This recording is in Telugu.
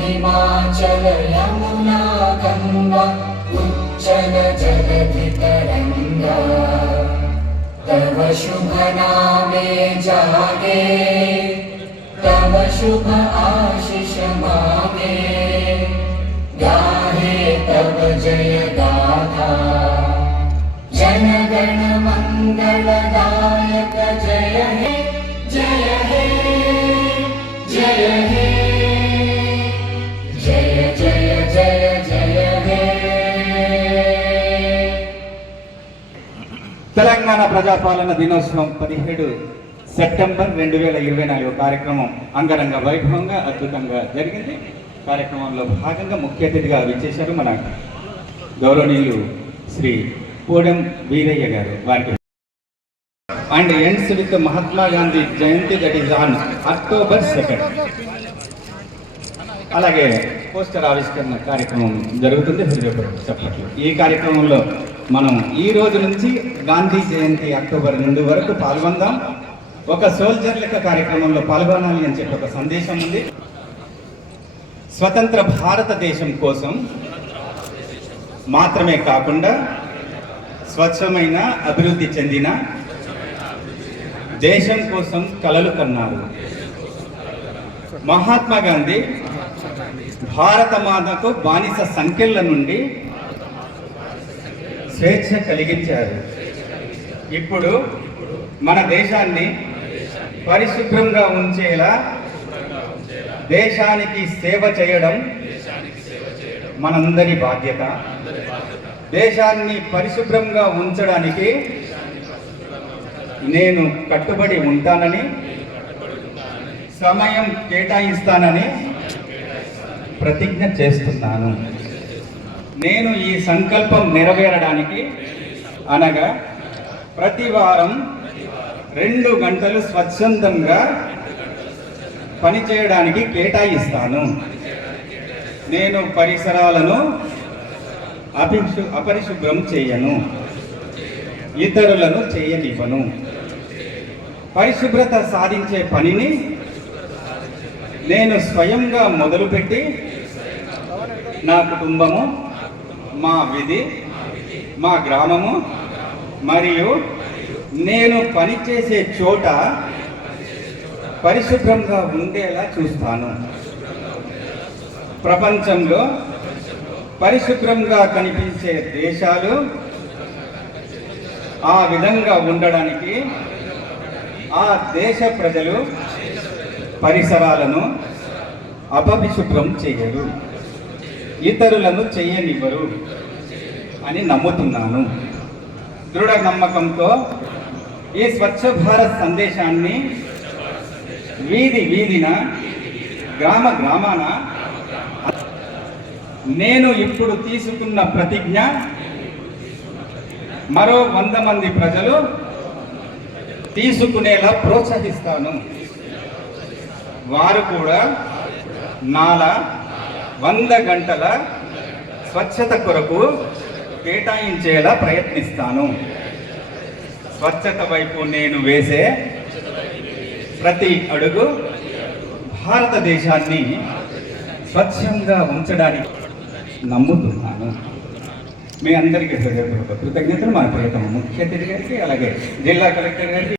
हिमाचल यमुना गंगा उच्चल जलधि तरंगा तव शुभ नामे जागे तव शुभ आशीष मांगे गाहे तव जय गाथा जन गण मंगलदायक जय हे जय हे जय हे जय जय जय जय हे। తెలంగాణ ప్రజాపాలన దినోత్సవం 17 సెప్టెంబర్ 2024 కార్యక్రమం అంగరంగ వైభవంగా అద్భుతంగా జరిగింది. కార్యక్రమంలో భాగంగా ముఖ్య అతిథిగా విచ్చేశారు మన గౌరవనీయులు శ్రీ పోడెం వీరయ్య గారు. వారికి and ends with Mahatma Gandhi Jayanti, that is on October 2. అలాగే పోస్టర్ ఆవిష్కరణ కార్యక్రమం జరుగుతుంది. హృదయపూర్వక చప్పట్లు. ఈ కార్యక్రమంలో మనం ఈ రోజు నుంచి గాంధీ జయంతి అక్టోబర్ 2 వరకు పాల్గొందాం. ఒక సోల్జర్ లెక్క కార్యక్రమంలో పాల్గొనాలి అని చెప్పి ఒక సందేశం ఉంది. స్వతంత్ర భారతదేశం కోసం మాత్రమే కాకుండా స్వచ్ఛమైన అభివృద్ధి చెందిన దేశం కోసం కలలు కన్నారు. మహాత్మా గాంధీ భారత మాతకు బానిస సంఖ్యల నుండి స్వేచ్ఛ కలిగించారు. ఇప్పుడు మన దేశాన్ని పరిశుభ్రంగా ఉంచేలా దేశానికి సేవ చేయడం మనందరి బాధ్యత. దేశాన్ని పరిశుభ్రంగా ఉంచడానికి నేను కట్టుబడి ఉంటానని, సమయం కేటాయిస్తానని ప్రతిజ్ఞ చేస్తున్నాను. నేను ఈ సంకల్పం నెరవేరడానికి అనగా ప్రతి వారం 2 గంటలు స్వచ్ఛందంగా పనిచేయడానికి కేటాయిస్తాను. నేను పరిసరాలను అపరిశుభ్రం చేయను, ఇతరులను చేయనివ్వను. పరిశుభ్రత సాధించే పనిని నేను స్వయంగా మొదలుపెట్టి నా కుటుంబము, మా విధి, మా గ్రామము మరియు నేను పనిచేసే చోట పరిశుభ్రంగా ఉండేలా చూస్తాను. ప్రపంచంలో పరిశుభ్రంగా కనిపించే దేశాలు ఆ విధంగా ఉండడానికి ఆ దేశ ప్రజలు పరిసరాలను అపరిశుభ్రం చేయరు, ఇతరులను చేయనివ్వరు అని నమ్ముతున్నాను. దృఢ నమ్మకంతో ఈ స్వచ్ఛ భారత్ సందేశాన్ని వీధి వీధిన, గ్రామ గ్రామాన నేను ఇప్పుడు తీసుకున్న ప్రతిజ్ఞ మరో 100 మంది ప్రజలు తీసుకునేలా ప్రోత్సహిస్తాను. వారు కూడా నాలా 100 గంటల స్వచ్ఛత కొరకు కేటాయించేలా ప్రయత్నిస్తాను. స్వచ్ఛత వైపు నేను వేసే ప్రతి అడుగు భారతదేశాన్ని స్వచ్ఛంగా ఉంచడానికి నమ్ముతున్నాను. మీ అందరికీ హృదయపూర్వక కృతజ్ఞతలు. మా ప్రియతమ ముఖ్య అతిథి గారికి, అలాగే జిల్లా కలెక్టర్ గారికి.